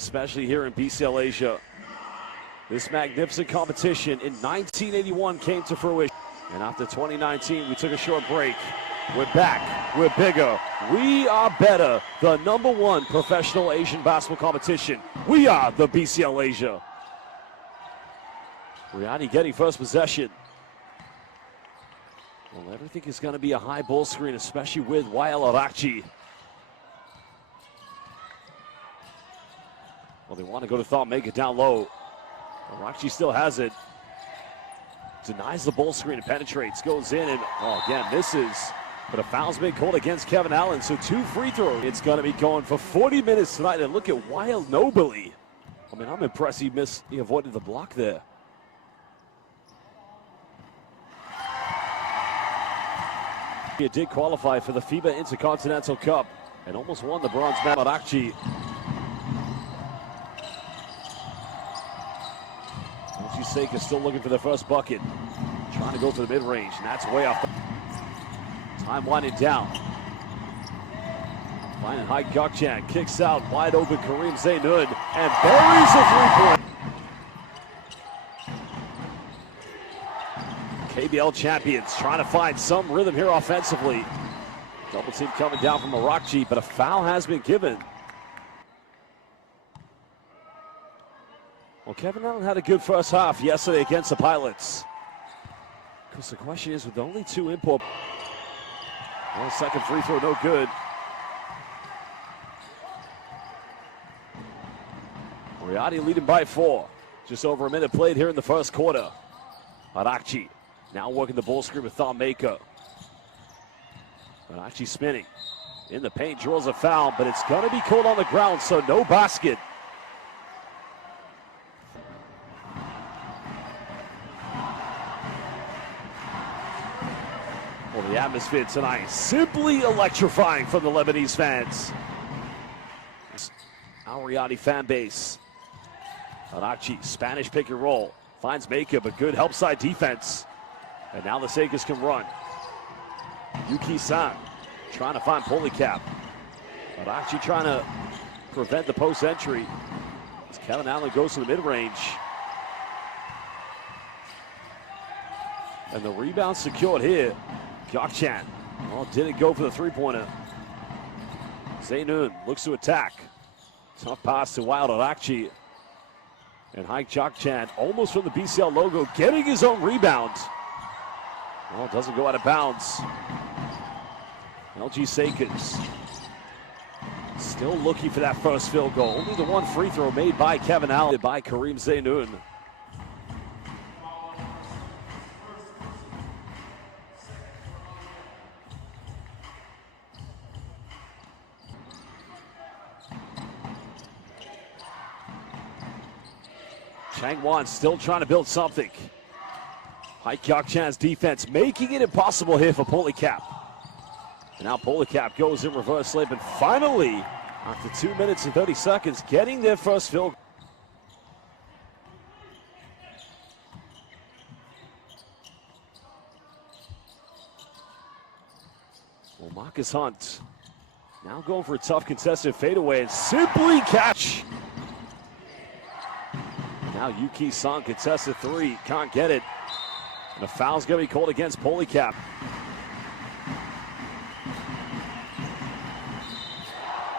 especially here in BCL Asia. This magnificent competition in 1981 came to fruition. And after 2019, we took a short break. We're back, we're bigger, we are better. The #1 professional Asian basketball competition. We are the BCL Asia. Riyadi getting first possession. Well, everything is going to be a high ball screen, especially with Wael Arakchi. Well, they want to go to Thought, make it down low. Arakchi still has it. Denies the ball screen and penetrates, goes in and, again, misses. But a foul's been called against Kevin Allen, so 2 free throws. It's going to be going for 40 minutes tonight, and look at Wael nobly. I mean, I'm impressed he avoided the block there. He did qualify for the FIBA Intercontinental Cup and almost won the bronze medal. Arakchi. Sakers still looking for their first bucket. Trying to go for the mid-range, and that's way off. Time winding down. Finding Hai Gokchan, kicks out, wide open Kareem Zainoun, and buries a three-point. KBL champions trying to find some rhythm here offensively. Double team coming down from Arakchi, but a foul has been given. Well, Kevin Allen had a good first half yesterday against the Pilots. Because the question is, with only 2 import. Well, second free throw, no good. Riyadi leading by 4. Just over a minute played here in the first quarter. Arakchi now working the ball screen with Thought Maker. Arakchi spinning. In the paint, draws a foul, but it's going to be called on the ground, so no basket. Well, the atmosphere tonight simply electrifying from the Lebanese fans. Al Riyadi fan base. Arakchi, Spanish pick and roll. Finds Maker, but good help side defense. And now the Sakers can run. Yuki San trying to find Polycap. Arakchi trying to prevent the post entry. As Kevin Allen goes to the mid-range. And the rebound secured here. Gokchan, well, didn't go for the three-pointer. Zainoun looks to attack. Tough pass to Wael Arakchi. And Hai Gokchan, almost from the BCL logo, getting his own rebound. Well, it doesn't go out of bounds. LG Sakers still looking for that first field goal. Only the 1 free throw made by Kevin Allen by Kareem Zainoun. Changwon still trying to build something. Hai Gokchan's defense making it impossible here for Polycap. And now Polycap goes in reverse layup, and finally, after 2 minutes and 30 seconds, getting their first field goal. Well, Marcus Hunt now going for a tough contested fadeaway and simply catch. Now Yuki San contested 3, can't get it. And a foul's gonna be called against Polycap.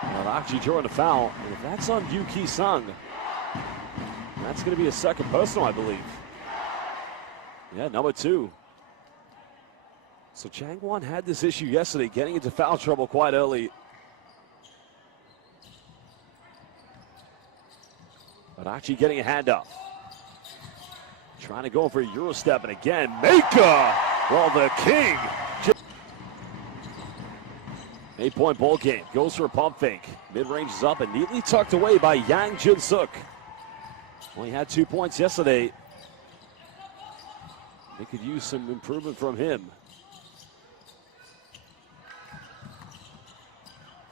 Arakchi drawing a foul, and if that's on Yuki San, that's gonna be a second personal, I believe. Yeah, number 2. So Changwon had this issue yesterday, getting into foul trouble quite early. Arakchi getting a handoff. Trying to go for a Euro step, and again, Maker! Well, the king. 8-point ball game. Goes for a pump fake. Mid-range is up and neatly tucked away by Yang Jin-suk. Well, he had 2 points yesterday. They could use some improvement from him.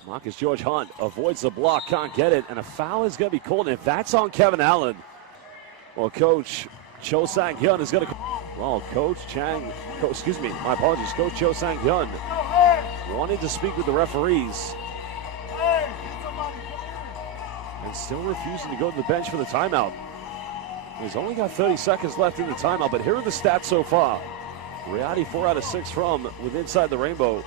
Marcus George Hunt avoids the block, can't get it, and a foul is going to be called, and if that's on Kevin Allen, well, Coach Cho Sang-hyun is going to, Coach Cho Sang-hyun wanted to speak with the referees. and still refusing to go to the bench for the timeout. He's only got 30 seconds left in the timeout, but here are the stats so far. Riadi 4 out of 6 from with inside the rainbow.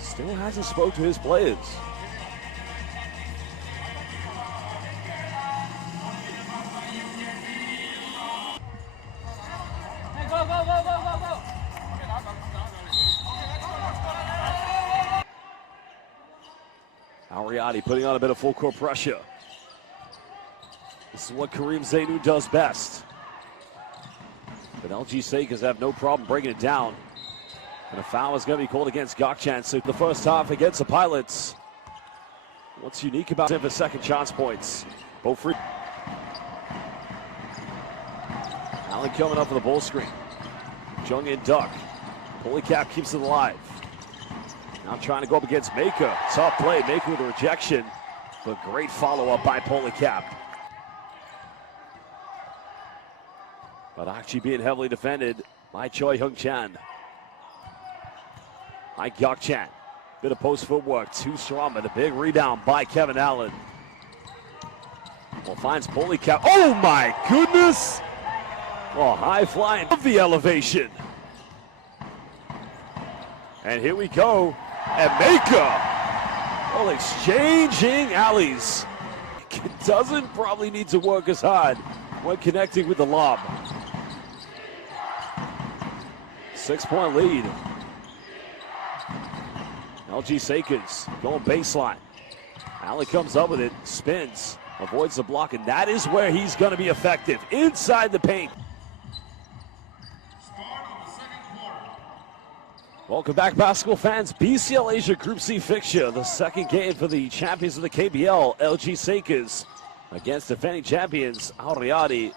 Still hasn't spoke to his players. Riadi putting on a bit of full court pressure. This is what Kareem Zainu does best. But LG Sakers have no problem breaking it down. And a foul is going to be called against Gokchan. So the first half against the Pilots. What's unique about him for second chance points? Both free. Allen coming up for the ball screen. Jung in duck. Polycap keeps it alive. Now trying to go up against Maker. Tough play. Maker with a rejection. But great follow-up by Polycap. But actually being heavily defended by Choi Hung Chan. By Gokchan. Bit of post footwork. Too strong, but a big rebound by Kevin Allen. Well, finds Polycap. Oh my goodness! Oh, high flying of the elevation. And here we go. And Maker. Well, exchanging alleys. Doesn't probably need to work as hard when connecting with the lob. 6-point lead. LG Sakers going baseline. Allen comes up with it, spins, avoids the block, and that is where he's going to be effective, inside the paint. Welcome back, basketball fans. BCL Asia Group C fixture, the second game for the champions of the KBL, LG Sakers, against defending champions, Al Riyadi.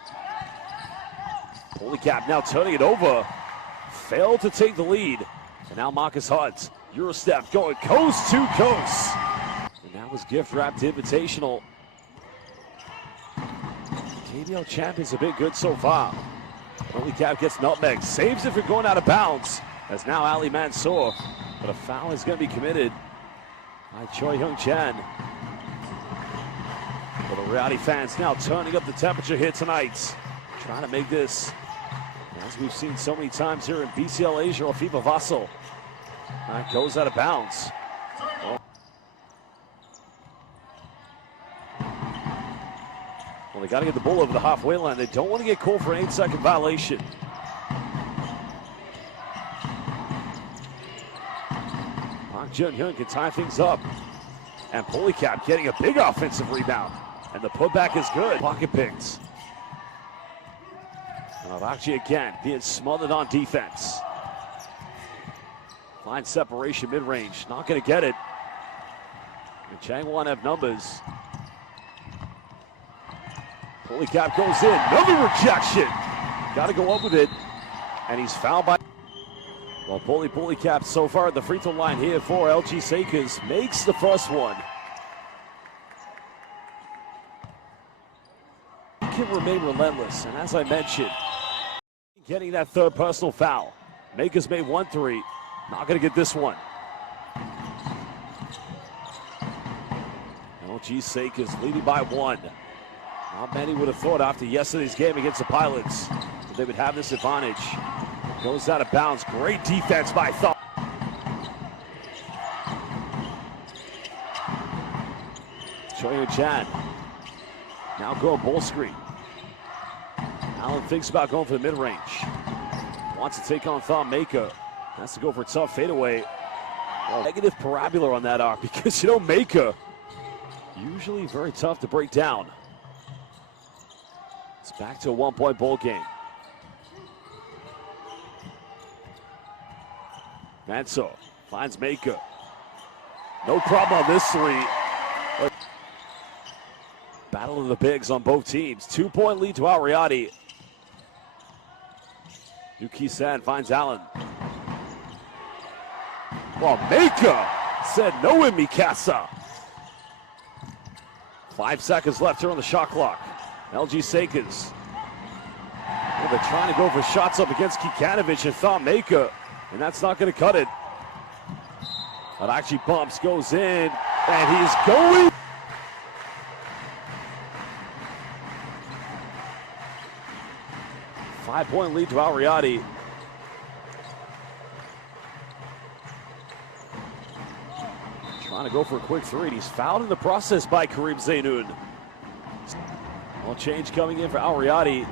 Polycap now turning it over. Failed to take the lead. And now Marcus Hunt, Eurostep going coast to coast. And that was gift wrapped invitational. KBL champions have been good so far. Polycap gets nutmeg, saves it from going out of bounds. As now Ali Mansour, but a foul is going to be committed by Choi Hung Chan. Well, the Riadi fans now turning up the temperature here tonight, trying to make this, as we've seen so many times here in BCL Asia or FIBA Vassal. That goes out of bounds. Well, they got to get the ball over the halfway line. They don't want to get called for an 8-second violation. Jun Hyun can tie things up. And Polycap getting a big offensive rebound. And the putback is good. Pocket picked. And Avakji again being smothered on defense. Line separation mid-range. Not going to get it. And Changwon have numbers. Polycap goes in. Another rejection. Got to go up with it. And he's fouled by... Well, Polycap so far at the free throw line here for LG Sakers makes the first one. He can remain relentless, and as I mentioned, getting that third personal foul. Makers made 1-3, not going to get this one. LG Sakers leading by 1. Not many would have thought after yesterday's game against the Pilots that they would have this advantage. Goes out of bounds. Great defense by Thought. Choi Chan. Now going ball screen. Allen thinks about going for the mid-range. Wants to take on Thought Maker. Has to go for a tough fadeaway. Well, negative parabola on that arc because, you know, Maker usually very tough to break down. It's back to a 1-point ball game. Mansour finds Maker. No problem on this three. Battle of the bigs on both teams. 2-point lead to Al Riyadi. Yuki San finds Allen. Well, Maker said no in Mikasa. 5 seconds left here on the shot clock. LG Sakers. Well, they're trying to go for shots up against Kikanovic and Thought Maker. And that's not going to cut it. Arachi bumps, goes in, and he's going. Five-point lead to Ariati. Trying to go for a quick three. He's fouled in the process by Kareem Zainoun. Well, change coming in for Ariati.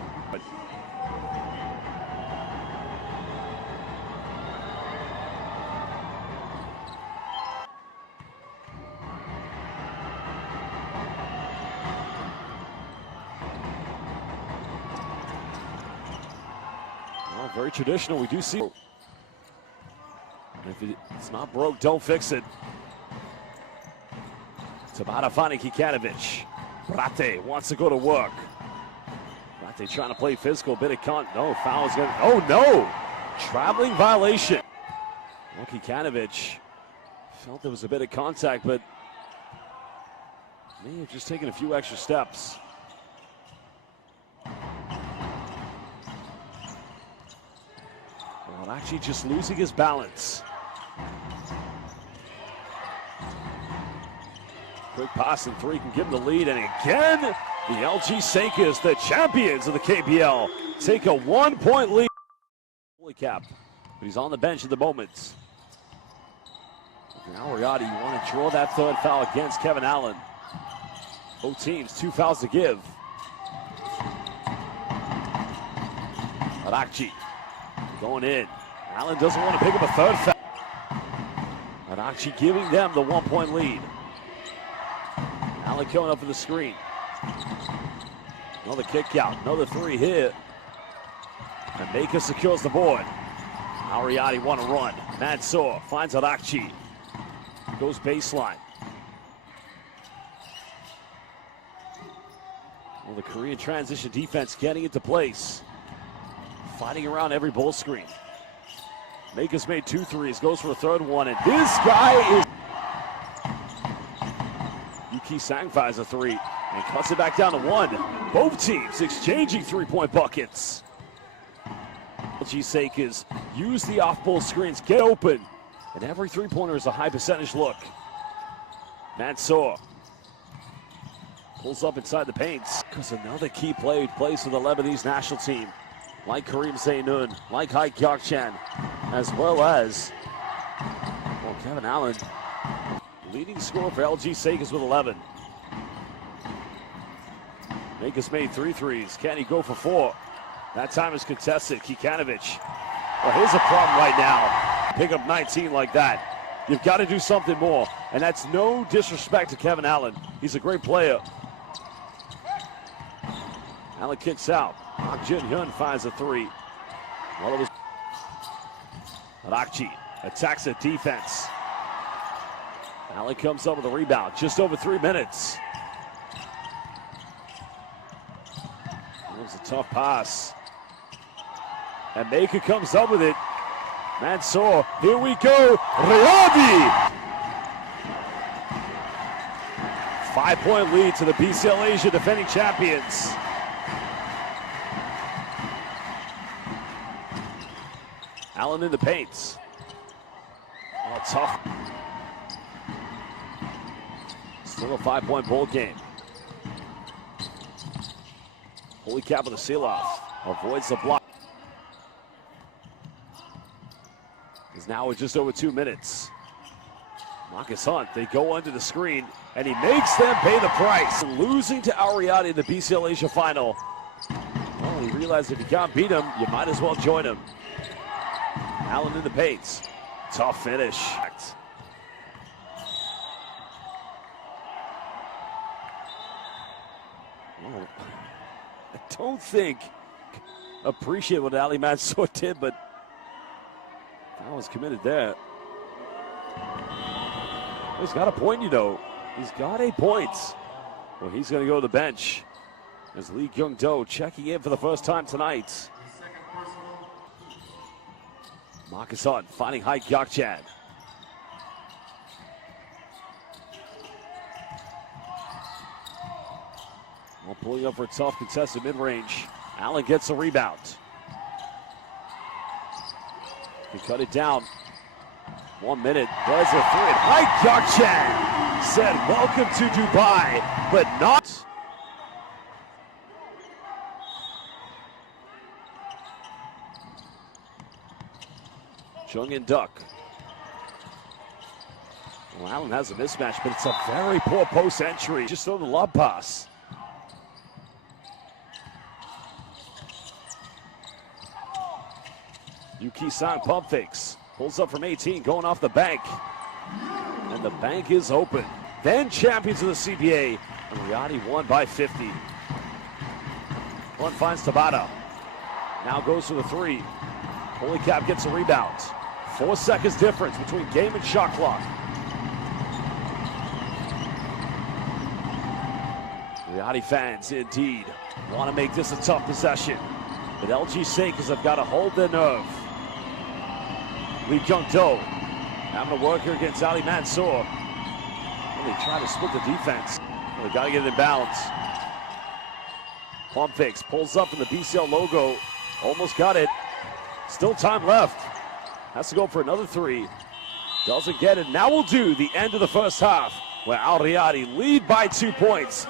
Well, very traditional. We do see. If it's not broke, don't fix it. Tabata finding Kikanovic. Brate wants to go to work. Brate trying to play physical, bit of no, foul is gonna, oh no! Traveling violation. Well, Kikanovic felt there was a bit of contact, but may have just taken a few extra steps. Well, actually just losing his balance. Quick pass and three can give him the lead, and again, the LG Sakers, the champions of the KPL, take a 1-point lead. Holy cap, but he's on the bench at the moment. Now Ariati, you want to draw that third foul against Kevin Allen. Both teams, 2 fouls to give. Arachi going in. Allen doesn't want to pick up a third foul. Arachi giving them the 1-point lead. Allen coming up for the screen. Another kick out, another three here. And Maker secures the board. Ariati want to run. Mansour finds Arachi. Goes baseline. Well, the Korean transition defense getting into place. Fighting around every ball screen. Maker's made 2 threes, goes for a third one, and this guy is... Yuki Sang fires a three and cuts it back down to 1. Both teams exchanging 3-point buckets. LG Sakers use the off-ball screens, get open, and every three-pointer is a high percentage look. Mansour pulls up inside the paints. Because another key play plays for the Lebanese national team, like Kareem Zainoun, like Hai Gyokchan, as well as, well, Kevin Allen. Leading scorer for LG Sakers with 11. Maker's made 3 threes. Can he go for 4? That time is contested. Kikanovic. Well, here's a problem right now. Pick up 19 like that. You've got to do something more. And that's no disrespect to Kevin Allen. He's a great player. Allen kicks out. Park Jin-hyun finds a 3. Well, it was Arachi attacks the defense. Allen comes up with a rebound. Just over 3 minutes. That was a tough pass. And Maker comes up with it. Mansour, here we go. Riyabi! 5-point lead to the BCL Asia defending champions. Allen in the paints. Oh, tough. Still a 5-point ball game. Holy cap with a seal-off. Avoids the block. Is now with just over 2 minutes. Marcus Hunt, they go under the screen, and he makes them pay the price. Losing to Ariati in the BCL Asia final. Well, he realized if you can't beat him, you might as well join him. Allen in the paints. Tough finish. Oh, I don't think appreciate what Ali Mansour did, but that was committed there. He's got a point, you know. He's got a point. Well, he's going to go to the bench as Lee Kyung-do checking in for the first time tonight. Marcus Hunt finding Hai Gyokchan. Well, pulling up for a tough contested mid-range. Allen gets the rebound. He cut it down. 1 minute. There's a three. Mike Yakchan said, "Welcome to Dubai," but not. Jung and Duck. Well, Allen has a mismatch, but it's a very poor post entry. Just throw the lob pass. Yuki Sang pump fakes. Pulls up from 18, going off the bank. And the bank is open. Then champions of the CBA. And Riyadi won by 50. One finds Tabata. Now goes for the three. Holy Cap gets a rebound. 4 seconds difference between game and shot clock. Riyadi fans, indeed, want to make this a tough possession. But LG Sakers have got to hold their nerve. Lee Jung-do having to work here against Ali Mansour. Really trying to split the defense. Well, they got to get it in balance. Pump fakes, pulls up in the BCL logo. Almost got it. Still time left. Has to go for another three. Doesn't get it. Now we'll do the end of the first half, where Al Riyadi lead by 2 points.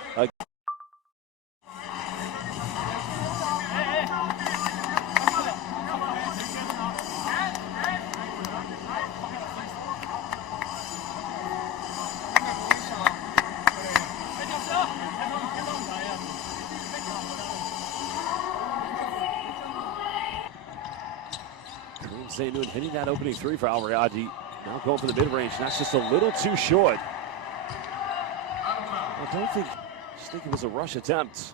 Zainoun hitting that opening three for Al Riyadi. Now going for the mid-range. That's just a little too short. I just think it was a rush attempt.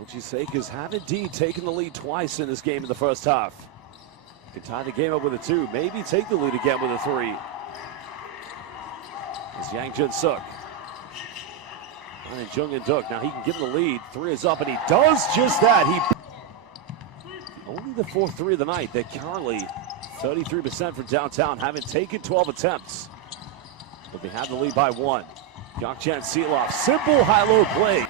LG Sakers have indeed taken the lead twice in this game in the first half. Can tie the game up with a two, maybe take the lead again with a three. As Yang Jun-suk. And Jung and Duck, now he can give him the lead. Three is up, and he does just that. Only the fourth three of the night. They're currently 33% from downtown, having taken 12 attempts. But they have the lead by 1. Yakchan Seeloff, simple high-low play.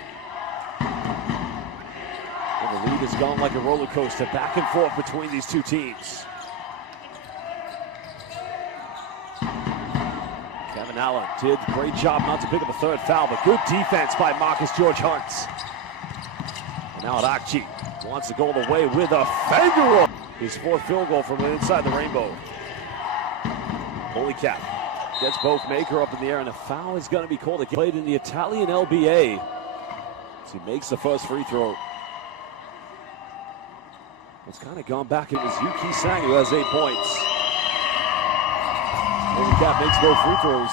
And the lead has gone like a roller coaster, back and forth between these two teams. Kevin Allen did a great job not to pick up a third foul, but good defense by Marcus George Hunt. And now Akchi wants to go the way with a finger roll. His fourth field goal from inside the rainbow. Holy Cap gets both Maker up in the air, and a foul is going to be called. It played in the Italian LBA. As he makes the first free throw. It's kind of gone back. It was Yuki Sang who has 8 points. Holy Cap makes both free throws.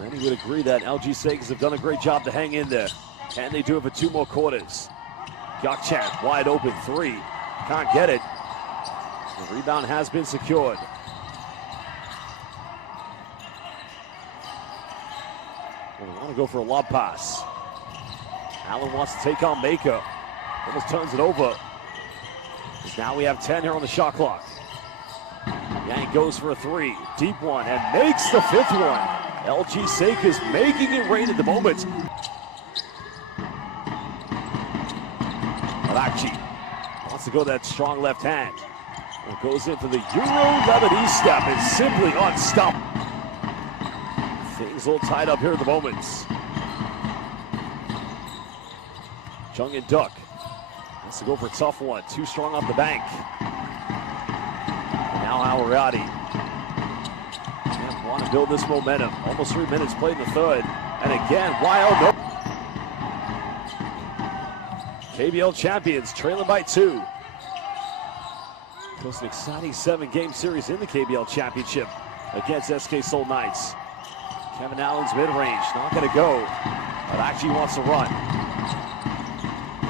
Many would agree that LG Sakers have done a great job to hang in there. Can they do it for 2 more quarters? Yakchan, wide open three. Can't get it. The rebound has been secured. Well, they want to go for a lob pass. Allen wants to take on Maker. Almost turns it over. Now we have 10 here on the shot clock. Yang goes for a three. Deep one, and makes the 5th one. LG Sakers making it rain at the moment. Akchi wants to go that strong left hand. It goes in for the Euro Lebanese step and simply unstoppable. Things all tied up here at the moment. Jung and Duck wants to go for a tough one. Too strong off the bank. And now Al Riyadi. Want to build this momentum. Almost 3 minutes played in the third. And again, wild. KBL champions trailing by 2. It was an exciting 7-game series in the KBL championship against SK Seoul Knights. Kevin Allen's mid-range, not going to go, but actually wants to run.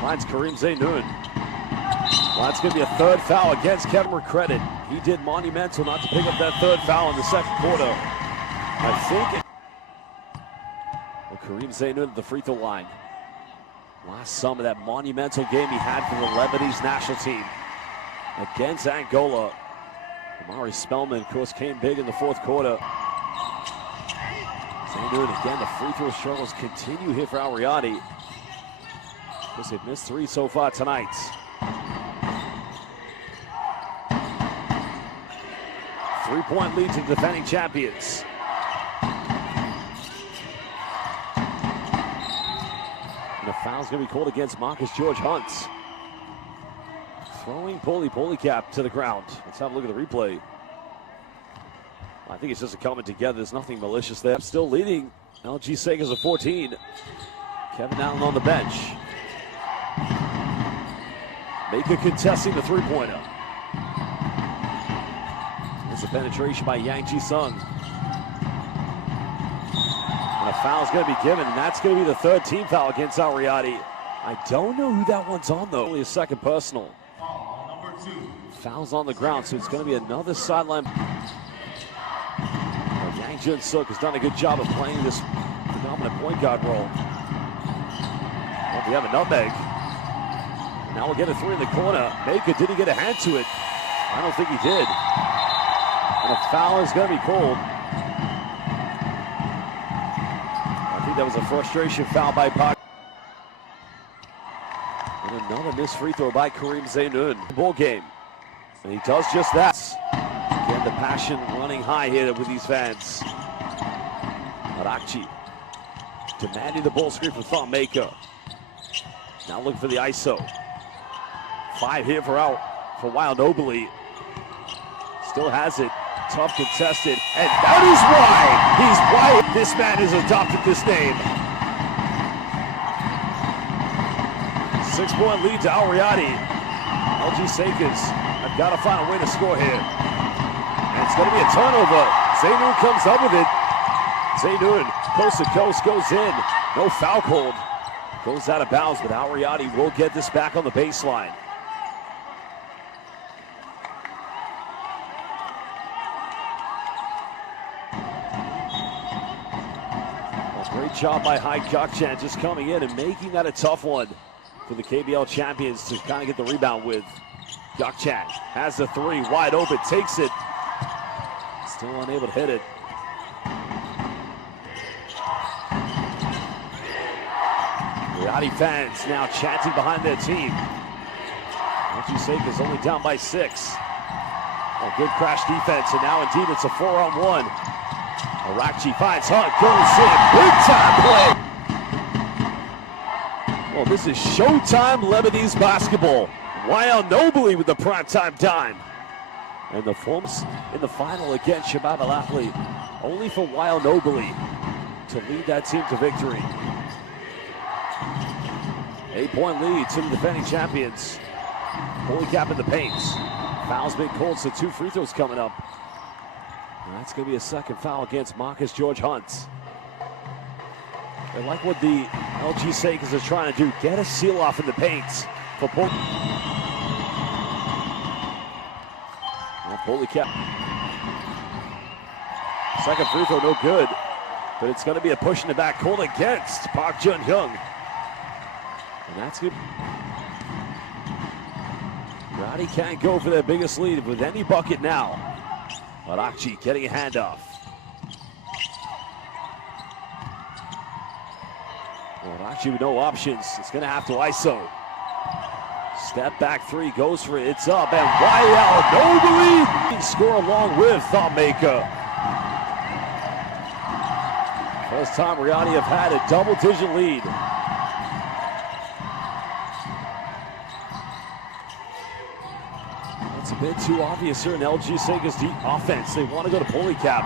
Finds Kareem Zainoun. Well, that's going to be a 3rd foul against Kevin McCredit. He did monumental not to pick up that 3rd foul in the 2nd quarter. I think Kareem Zainoun at the free throw line. Last summer, that monumental game he had for the Lebanese national team against Angola. Amari Spellman, of course, came big in the 4th quarter. St. Louis again, the free throw struggles continue here for Ariati, because they've missed 3 so far tonight. Three-point lead to the defending champions. And a foul's going to be called against Marcus George Hunt. Throwing Polycap to the ground. Let's have a look at the replay. I think it's just a coming together. There's nothing malicious there. Still leading. LG Sakers at 14. Kevin Allen on the bench. Maker contesting the three-pointer. There's a penetration by Yang Ji-sung. And a foul's going to be given, and that's going to be the 3rd team foul against Ariati. I don't know who that one's on, though. Only a second personal. Foul's on the ground, so it's going to be another sideline. Yang Jun-suk has done a good job of playing this predominant point guard role. Well, we have a nutmeg. Now we'll get a 3 in the corner. Maker, did he get a hand to it? I don't think he did. And a foul is going to be called. I think that was a frustration foul by Park. And another missed free throw by Kareem Zainun. Ball game. And he does just that. Again, the passion running high here with these fans. Arakchi demanding the ball screen from Thon Maker. Now looking for the ISO. 5 here for Wild Nobly. Still has it. Tough contested. And that is why this man has adopted this name. 6-point lead to Ariati. LG Sakers have got to find a way to score here. And it's going to be a turnover. Zainun comes up with it. Zainun, coast to coast, goes in. No foul called. Goes out of bounds, but Ariati will get this back on the baseline. Great job by Hai Gakchan just coming in and making that a tough one for the KBL champions to kind of get the rebound with. Gakchan has the 3, wide open, takes it. Still unable to hit it. Ariati fans now chanting behind their team. LG Sakers only down by 6. Oh, good crash defense, and now indeed it's a 4-on-1. Arakchi finds Hunt, goes in, big time play. Well, this is Showtime Lebanese basketball. Wild Nobly with the primetime dime. And the forms in the final against Shabab Al Ahly, only for Wild Nobly to lead that team to victory. 8-point lead to the defending champions. Polycap in the paint. Foul's been called, so 2 free throws coming up. And that's going to be a second foul against Marcus George Hunt. I like what the LG Sakers are trying to do. Get a seal off in the paint for Polycap. Second free throw, no good. But it's going to be a push in the back called against Park Jun-hyung. And that's good. Roddy can't go for their biggest lead with any bucket now. Arakchi getting a handoff. Arakchi with no options. It's going to have to ISO. Step back 3, goes for it. It's up, and Wild Nobly score along with Thon Maker. First time Ariati have had a double-digit lead. It's a bit too obvious here in LG Sakers' deep offense. They want to go to Polycap.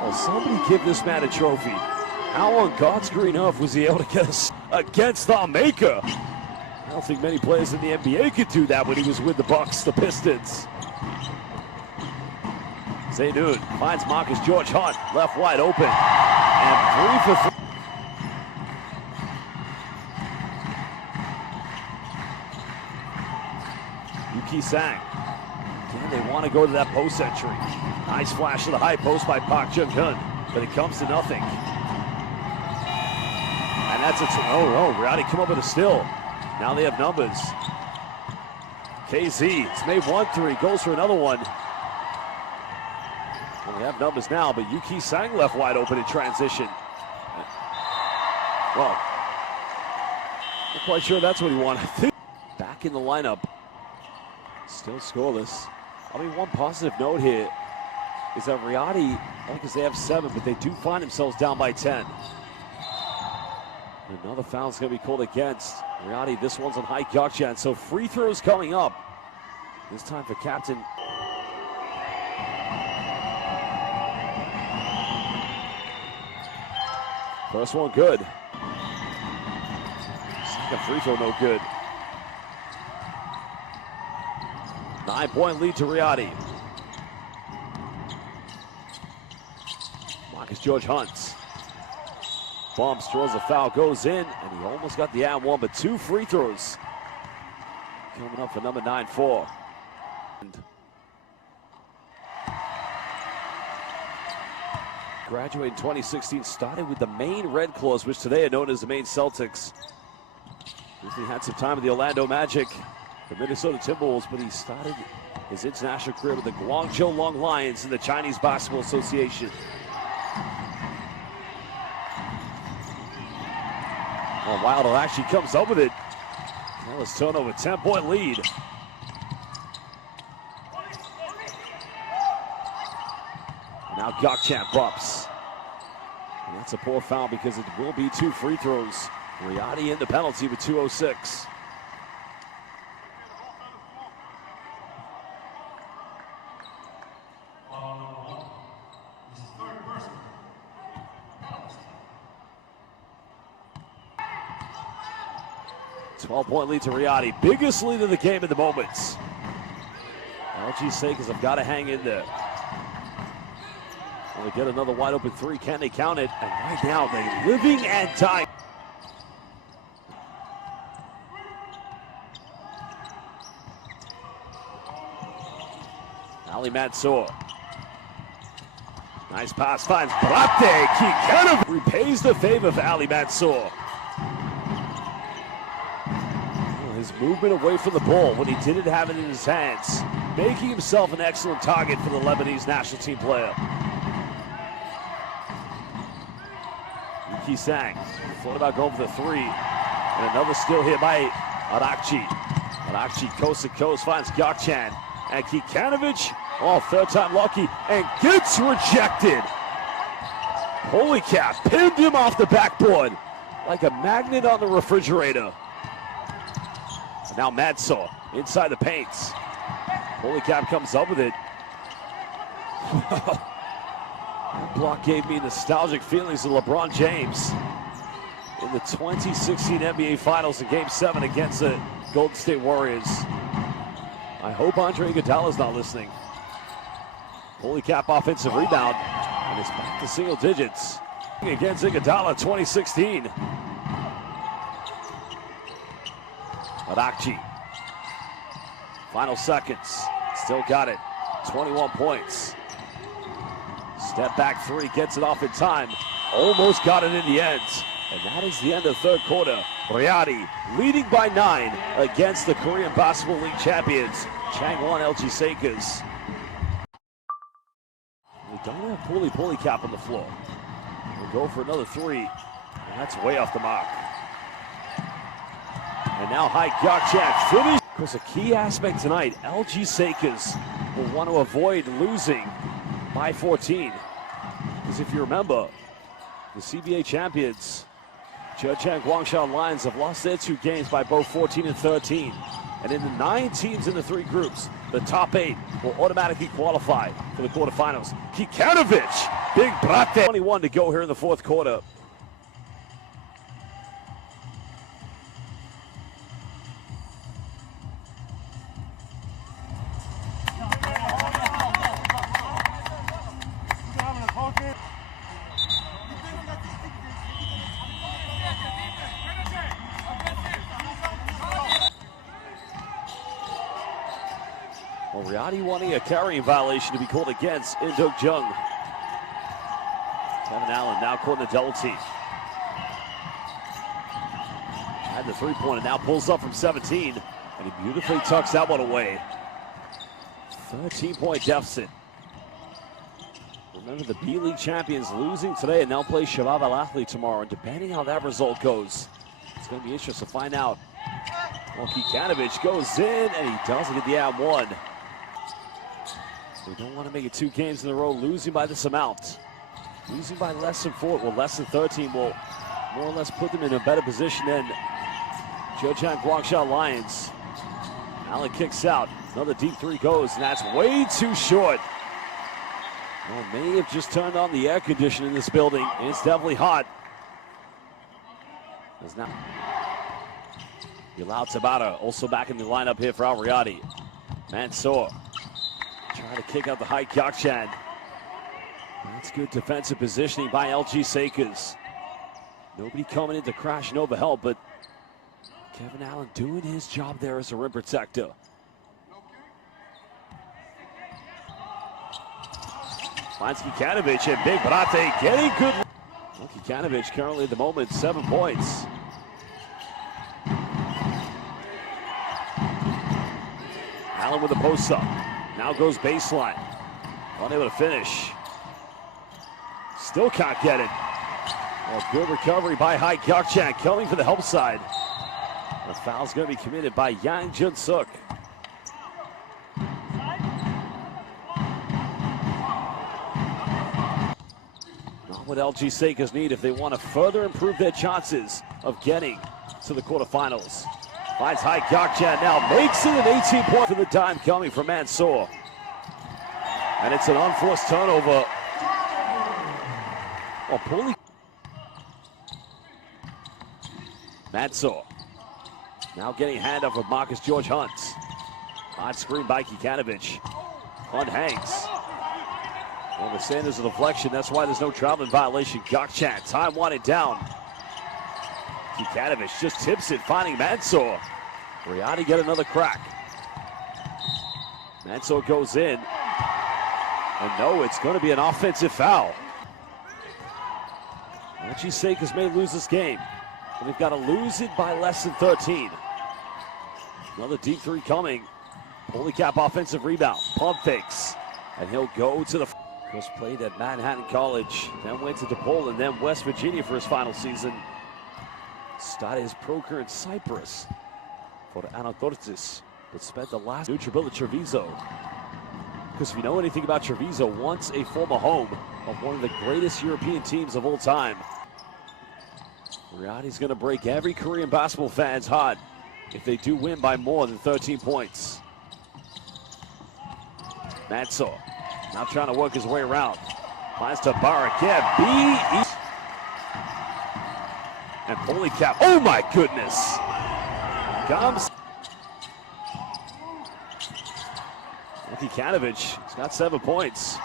Well, somebody give this man a trophy. How on God's green earth was he able to get us against Thon Maker? I don't think many players in the NBA could do that when he was with the Bucks, the Pistons. Zainun finds Marcus George Hunt, left wide open. And 3 for 3. Yuki Sang. Again, they want to go to that post entry. Nice flash to the high post by Park Jung-hyun, but it comes to nothing. And that's it. Oh, Ariati come up with a steal. Now they have numbers. KZ, it's made 1 3, goes for another one. Well, we have numbers now, but Yuki Sang left wide open in transition. Well, not quite sure that's what he wanted. Back in the lineup. Still scoreless. I mean, one positive note here is that Riadi, because they have 7, but they do find themselves down by 10. Another foul's going to be called against Riadi. This one's on Haik Gökçen. So free throws coming up. This time for captain. First one good. Second free throw no good. 9-point lead to Riadi. Marcus George Hunt. Bumps, draws a foul, goes in, and he almost got the and one, but 2 free throws coming up for number 9-4. Graduated in 2016, started with the Maine Red Claws, which today are known as the Maine Celtics. He had some time with the Orlando Magic, the Minnesota Timberwolves, but he started his international career with the Guangzhou Long Lions in the Chinese Basketball Association. Oh, Wilder actually comes up with it. Careless turnover, 10-point lead. And now Gökçen bumps. And that's a poor foul because it will be 2 free throws. Riadi in the penalty with 2:06. Point lead to Riadi. Biggest lead of the game at the moment. LG Sakers have got to hang in there. Well, they get another wide open 3. Can they count it? And right now they living and dying. Ali Mansour. Nice pass, finds Brate. Kikhanov repays the favor of Ali Mansour. His movement away from the ball when he didn't have it in his hands, making himself an excellent target for the Lebanese national team player. Yuki Sang thought about going for the 3, and another steal here by Arakci. Arakci coast to coast finds Gökçen, and Kikanovic, oh, 3rd time lucky, and gets rejected. Holy cap, pinned him off the backboard like a magnet on the refrigerator. Now Mansour inside the paint. Holy cap comes up with it. That block gave me nostalgic feelings of LeBron James in the 2016 NBA Finals in Game 7 against the Golden State Warriors. I hope Andre Iguodala's not listening. Holy cap offensive rebound, and it's back to single digits against Iguodala 2016. Arakci. Final seconds. Still got it. 21 points. Step back 3. Gets it off in time. Almost got it in the end. And that is the end of 3rd quarter. Riadi leading by 9 against the Korean Basketball League champions, Changwon LG Sakers. We don't have Puli cap on the floor. We'll go for another 3. And that's way off the mark. And now Haik Gökçen finish. Of course, a key aspect tonight, LG Sakers will want to avoid losing by 14. Because if you remember, the CBA champions, Zhejiang Guangshan Lions, have lost their 2 games by both 14 and 13. And in the 9 teams in the 3 groups, the top 8 will automatically qualify for the quarterfinals. Kikanovic, big Brate. 21 to go here in the 4th quarter. Well, Riadi wanting a carrying violation to be called against In-Duk Jung. Kevin Allen now caught in the double team. Had the 3-pointer, now pulls up from 17, and he beautifully tucks that one away. 13-point deficit. Remember, the B-League champions losing today, and they'll play Shabab Al-Ahly tomorrow. And depending how that result goes, it's going to be interesting to find out. Well, Kikanovic goes in, and he doesn't get the and-one. They don't want to make it 2 games in a row, losing by this amount. Losing by less than 4, well, less than 13 will more or less put them in a better position than Zhejiang Guangxia Lions. Allen kicks out. Another deep 3 goes, and that's way too short. Well, may have just turned on the air conditioning in this building. It's definitely hot. As now, Bilal Tabata also back in the lineup here for Al Riyadi. Mansour trying to kick out the high Gakchan. That's good defensive positioning by LG Sakers. Nobody coming in to crash and overhelp, but Kevin Allen doing his job there as a rim protector. Finds Kikanovic and Big Brate getting good. Well, Kikanovic currently at the moment 7 points. Allen with a post up. Now goes baseline. Unable to finish. Still can't get it. Well, good recovery by Hai Gakchan coming for the help side. The foul's going to be committed by Yang Jun-suk. Not what LG Sakers need if they want to further improve their chances of getting to the quarterfinals. Finds Hai Gakchan now, makes it an 18-point for the dime coming from Mansour. And it's an unforced turnover. Oh, Puli. Mansour now getting a handoff of Marcus George Hunt. On screen by Kikanovic. Hunt hangs. Well, the Sanders of deflection, that's why there's no traveling violation. Gakchan, time wanted down. Kikanovic just tips it, finding Mansour. Riyadi get another crack. Mansour goes in. And no, it's going to be an offensive foul. LG Sakers may lose this game, but they've got to lose it by less than 13. Another deep 3 coming. Polycap offensive rebound. Pump fakes. And he'll go to the... First played at Manhattan College, then went to DePaul and then West Virginia for his final season. Started his pro career in Cyprus for Anatortis, but spent the last Nutribilla Treviso. Because if you know anything about Treviso, once a former home of one of the greatest European teams of all time. Riyadi's going to break every Korean basketball fan's heart if they do win by more than 13 points. Mansour now trying to work his way around. Finds Tabarak again. And Polycap. Oh my goodness! Comes. Kikanovic, he's got 7 points.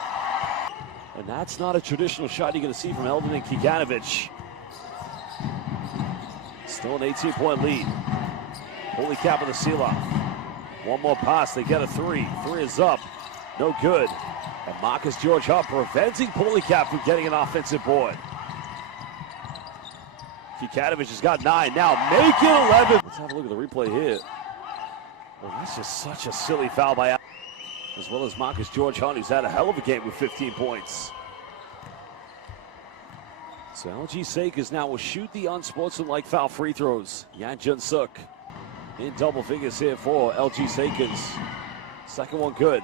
And that's not a traditional shot you're going to see from Eldon and Kikanovic. Still an 18-point lead. Polycap with a seal-off. One more pass, they get a 3. 3 is up, no good. And Marcus George Hunt preventing Polycap from getting an offensive board. Kikanovic has got 9, now make it 11. Let's have a look at the replay here. Well, that's just such a silly foul by Allen. As well as Marcus George Hunt, who's had a hell of a game with 15 points. So LG Sakers now will shoot the unsportsmanlike foul free throws. Yang Jun-suk in double figures here for LG Sakers. Second one good.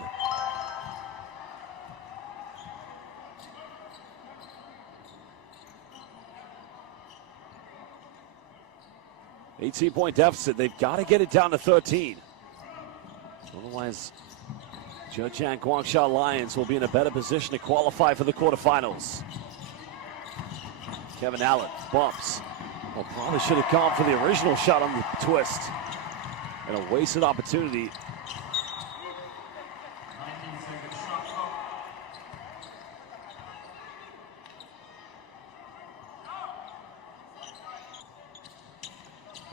$18-point deficit. They've got to get it down to 13. Otherwise, Zhejiang Guangxia Lions will be in a better position to qualify for the quarterfinals. Kevin Allen bumps. Well, probably should have gone for the original shot on the twist. And a wasted opportunity.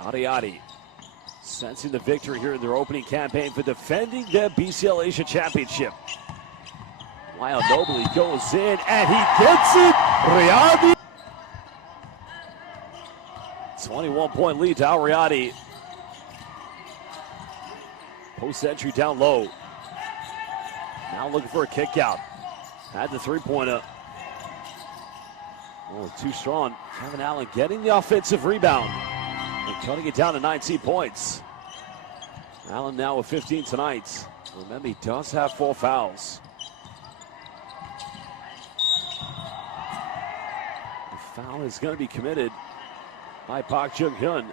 Ariadi sensing the victory here in their opening campaign for defending their BCL Asia Championship. Lyle Nobley goes in and he gets it. Riyadi. 21-point lead to Al Riyadi. Post entry down low. Now looking for a kick out. Had the 3-pointer. Oh, too strong. Kevin Allen getting the offensive rebound and cutting it down to 19 points. Allen now with 15 tonight. Remember, he does have 4 fouls. The foul is going to be committed by Park Jung-hyun.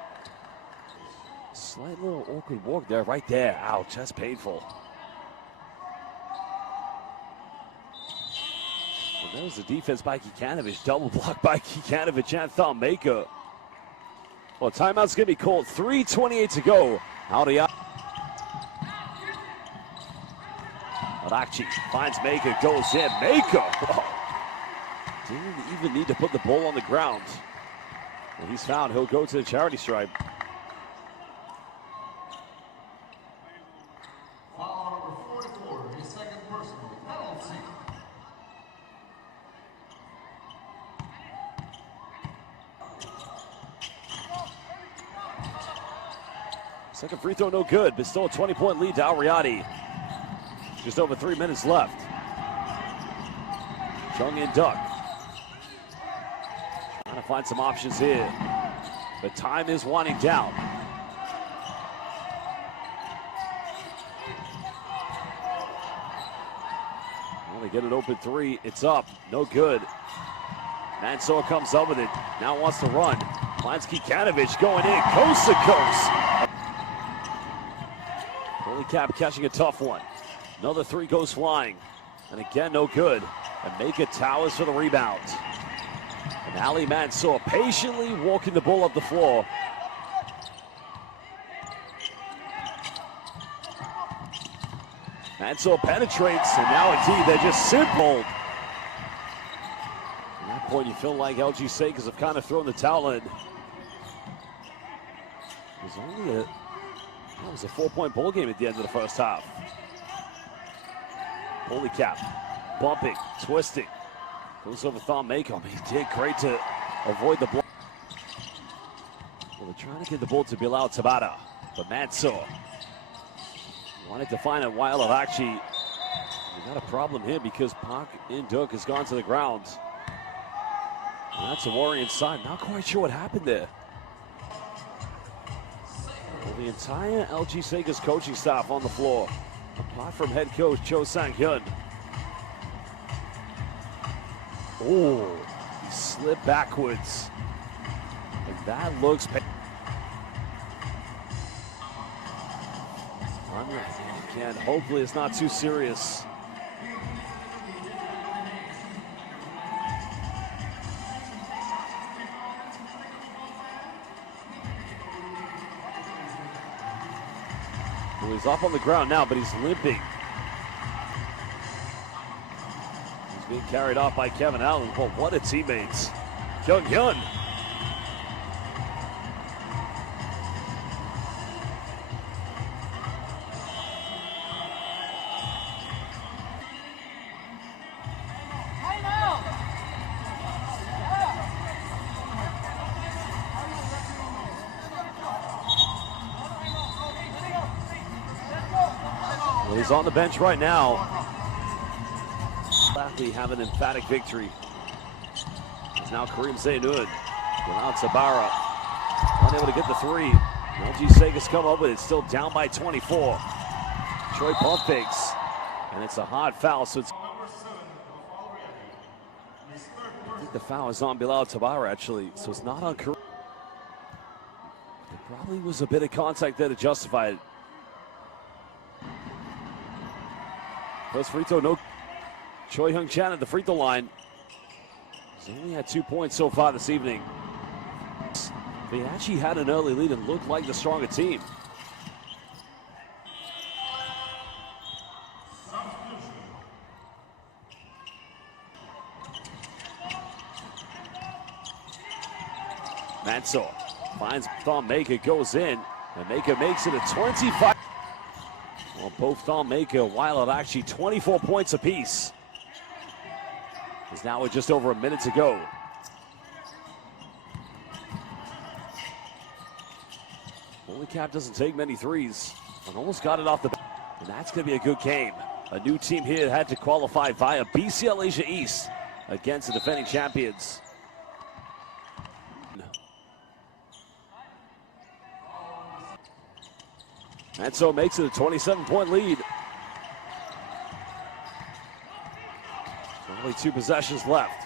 Slight little awkward walk there, right there. Ouch, that's painful. Well, that was the defense by Kikanovich. Double block by Kikanovich and Thonmaker. Well, timeout's going to be called. 3:28 to go. Arakchi finds Maker, goes in. Maker! Oh, didn't even need to put the ball on the ground. When he's fouled, he'll go to the charity stripe. Second free throw, no good, but still a 20-point lead to Ariadi. Just over 3 minutes left. Jung-in Duck. Trying to find some options here, but time is winding down. Well, they get it open 3, it's up, no good. Mansour comes up with it, now wants to run. Finds Kikanovich going in, coast to coast. Cap catching a tough one. Another 3 goes flying. And again, no good. And Maker towers for the rebound. And Ali Mansour patiently walking the ball up the floor. Mansour penetrates, and now indeed they're just simple. At that point, you feel like LG Sakers have kind of thrown the towel in. There's only that was a 4-point ball game at the end of the first half. Polycap, bumping, twisting. Goes over Thonmaker. He did great to avoid the block. Well, they're trying to get the ball to Bilal Tabata. But Mansour wanted to find it while Arakchi. We got a problem here because Park In-duk has gone to the ground. And that's a worry inside. Not quite sure what happened there. The entire LG Sakers coaching staff on the floor, apart from head coach Cho Sang-hyun. Oh, he slipped backwards. And that looks again, hopefully it's not too serious. Well, he's up on the ground now, but he's limping. He's being carried off by Kevin Allen. Well, what a teammates. Jung-hyun. Well, he's on the bench right now. Athlete have an emphatic victory. It's now Kareem Zainoud without Sabara. Unable to get the 3. LG Sakers come up with it, still down by 24. Troy pump fakes, and it's a hard foul, so it's... I think the foul is on Bilal Tabara, actually, so it's not on Kareem. There probably was a bit of contact there to justify it. First free throw, no. Choi Hyung-chan at the free throw line. He's only had 2 points so far this evening. They actually had an early lead and looked like the stronger team. Mansour finds Thonmaker, goes in, and Maker makes it a 25. Well, both Thonmaker, while at actually 24 points apiece. Is now with just over a minute to go. Polycap doesn't take many threes and almost got it off the bat. And that's going to be a good game. A new team here had to qualify via BCL Asia East against the defending champions. And so it makes it a 27-point lead. Only 2 possessions left.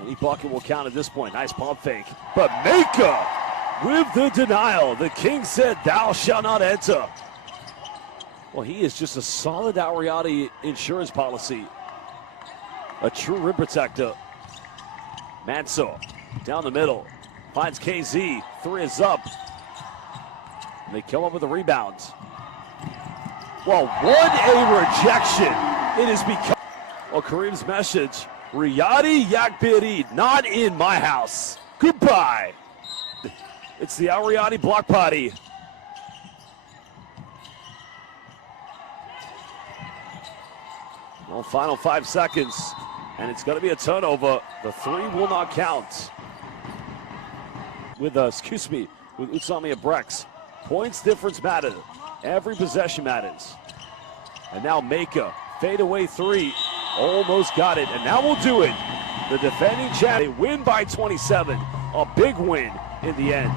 Any bucket will count at this point. Nice pump fake. But Maka with the denial. The king said, "Thou shalt not enter." Well, he is just a solid Ariati insurance policy. A true rim protector. Manso down the middle. Finds KZ. 3 is up. And they come up with a rebound. Well, what a rejection it has become. Well, Kareem's message, Riyadi Yakbiri, not in my house. Goodbye. It's the Ariati block party. Well, final 5 seconds, and it's going to be a turnover. The 3 will not count. With Utsami Abrex. Points difference matter. Every possession matters. And now Maka, fadeaway 3. Almost got it, and now we'll do it. The defending champ, they win by 27. A big win in the end.